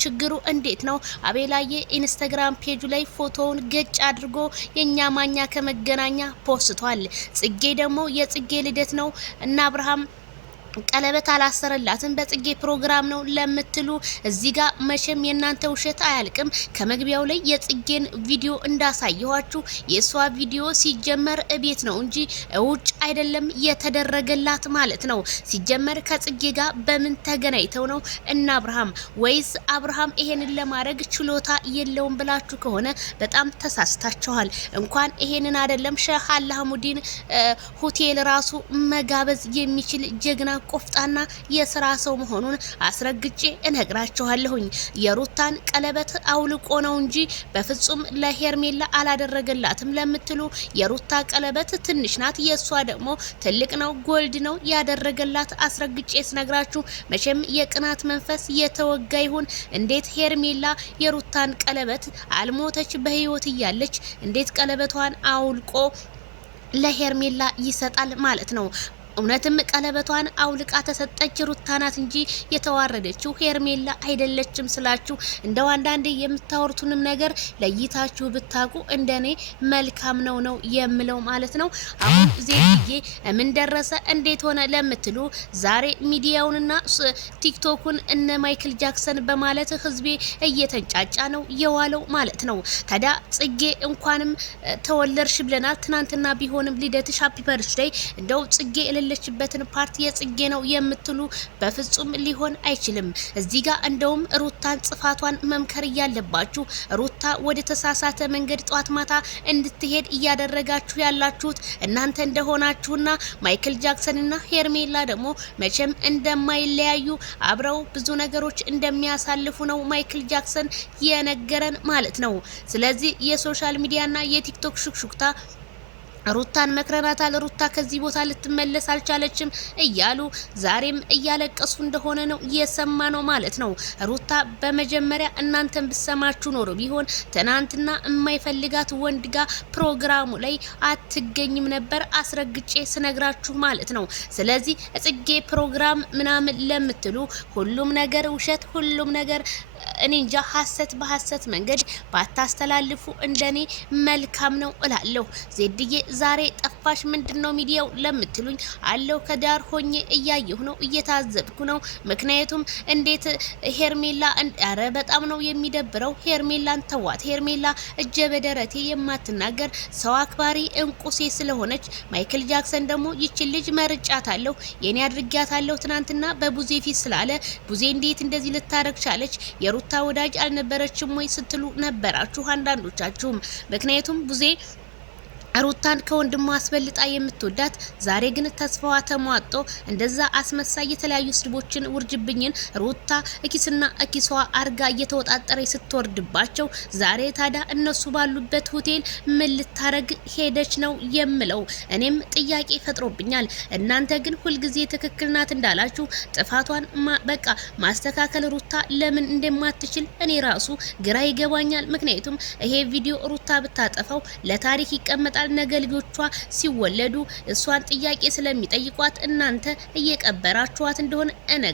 ችግሩ እንዴት ነው? አቤላዬ ኢንስታግራም ፔጁ ላይ ፎቶውን ገጭ አድርጎ የኛ ማኛ ከመገናኛ ፖስቷል። ጽጌ ደግሞ የጽጌ ልደት ነው እና አብርሃም ቀለበት አላሰረላትም በጽጌ ፕሮግራም ነው ለምትሉ እዚህ ጋር መቼም የናንተ ውሸት አያልቅም። ከመግቢያው ላይ የጽጌን ቪዲዮ እንዳሳየኋችሁ የሷ ቪዲዮ ሲጀመር እቤት ነው እንጂ ውጭ አይደለም የተደረገላት ማለት ነው። ሲጀመር ከጽጌ ጋር በምን ተገናኝተው ነው እና አብርሃም? ወይስ አብርሃም ይሄንን ለማድረግ ችሎታ የለውም ብላችሁ ከሆነ በጣም ተሳስታችኋል። እንኳን ይሄንን አይደለም ሼህ አላሙዲን ሆቴል ራሱ መጋበዝ የሚችል ጀግና ቆፍጣና የስራ ሰው መሆኑን አስረግጬ እነግራችኋለሁኝ። የሩታን ቀለበት አውልቆ ነው እንጂ በፍጹም ለሄርሜላ አላደረገላትም ለምትሉ የሩታ ቀለበት ትንሽ ናት፣ የሷ ደግሞ ትልቅ ነው፣ ጎልድ ነው ያደረገላት። አስረግጬ ስነግራችሁ መቼም የቅናት መንፈስ የተወጋ ይሁን። እንዴት ሄርሜላ የሩታን ቀለበት አልሞተች በህይወት እያለች እንዴት ቀለበቷን አውልቆ ለሄርሜላ ይሰጣል ማለት ነው? እውነትም ቀለበቷን አውልቃ ተሰጠች ሩታ ናት እንጂ የተዋረደችው ሄርሜላ አይደለችም ስላችሁ እንደው አንዳንዴ የምታወርቱንም ነገር ለይታችሁ ብታቁ እንደኔ መልካም ነው የምለው ማለት ነው። አሁን ዜድዬ ምን ደረሰ እንዴት ሆነ ለምትሉ ዛሬ ሚዲያውንና ቲክቶኩን እነ ማይክል ጃክሰን በማለት ህዝቤ እየተንጫጫ ነው የዋለው ማለት ነው። ታዲያ ጽጌ እንኳንም ተወለድሽ ብለናል። ትናንትና ቢሆንም ልደትሽ ሃፒ በርዝዴይ እንደው ጽጌ ለችበትን ፓርቲ የጽጌ ነው የምትሉ በፍጹም ሊሆን አይችልም። እዚህ ጋር እንደውም ሩታን ጽፋቷን መምከር ያለባችሁ ሩታ ወደ ተሳሳተ መንገድ ጧት ማታ እንድትሄድ እያደረጋችሁ ያላችሁት እናንተ እንደሆናችሁና ማይክል ጃክሰንና ሄርሜላ ደግሞ መቼም እንደማይለያዩ አብረው ብዙ ነገሮች እንደሚያሳልፉ ነው ማይክል ጃክሰን የነገረን ማለት ነው። ስለዚህ የሶሻል ሚዲያና የቲክቶክ ሹክሹክታ ሩታን መክረናታል፣ ሩታ ከዚህ ቦታ ልትመለስ አልቻለችም እያሉ ዛሬም እያለቀሱ እንደሆነ ነው የሰማ ነው ማለት ነው። ሩታ በመጀመሪያ እናንተን ብሰማችሁ ኖሮ ቢሆን ትናንትና የማይፈልጋት ወንድ ጋር ፕሮግራሙ ላይ አትገኝም ነበር፣ አስረግጬ ስነግራችሁ ማለት ነው። ስለዚህ ጽጌ ፕሮግራም ምናምን ለምትሉ ሁሉም ነገር ውሸት፣ ሁሉም ነገር እኔ እንጃ ሀሰት በሀሰት መንገድ ባታስተላልፉ እንደኔ መልካም ነው እላለሁ። ዜድዬ ዛሬ ጠፋሽ ምንድነው ሚዲያው ለምትሉኝ አለው ከዳር ሆኜ እያየሁ ነው፣ እየታዘብኩ ነው። ምክንያቱም እንዴት ሄርሜላ አረ በጣም ነው የሚደብረው። ሄርሜላን ተዋት። ሄርሜላ እጀ በደረቴ የማትናገር ሰው አክባሪ እንቁሴ ስለሆነች ማይክል ጃክሰን ደግሞ ይችን ልጅ መርጫታለሁ የኔ አድርጊያታለሁ ትናንትና በቡዜ ፊት ስላለ ቡዜ እንዴት እንደዚህ ልታረግ ቻለች? የሩታ ወዳጅ አልነበረችም ወይ ስትሉ ነበራችሁ አንዳንዶቻችሁም። ምክንያቱም ቡዜ ሩታን ከወንድሟ አስበልጣ የምትወዳት ዛሬ ግን ተስፋዋ ተሟጦ እንደዛ አስመሳይ የተለያዩ ስድቦችን ውርጅብኝን ሩታ እኪስና እኪሷ አርጋ እየተወጣጠረ ስትወርድባቸው ዛሬ ታዲያ እነሱ ባሉበት ሆቴል ምን ልታረግ ሄደች ነው የምለው። እኔም ጥያቄ ፈጥሮብኛል። እናንተ ግን ሁልጊዜ ትክክል ናት እንዳላችሁ ጥፋቷን በቃ ማስተካከል ሩታ ለምን እንደማትችል እኔ ራሱ ግራ ይገባኛል። ምክንያቱም ይሄ ቪዲዮ ሩታ ብታጠፋው ለታሪክ ይቀመጣል። ነገ ልጆቿ ሲወለዱ እሷን ጥያቄ ስለሚጠይቋት እናንተ እየቀበራችኋት እንደሆነ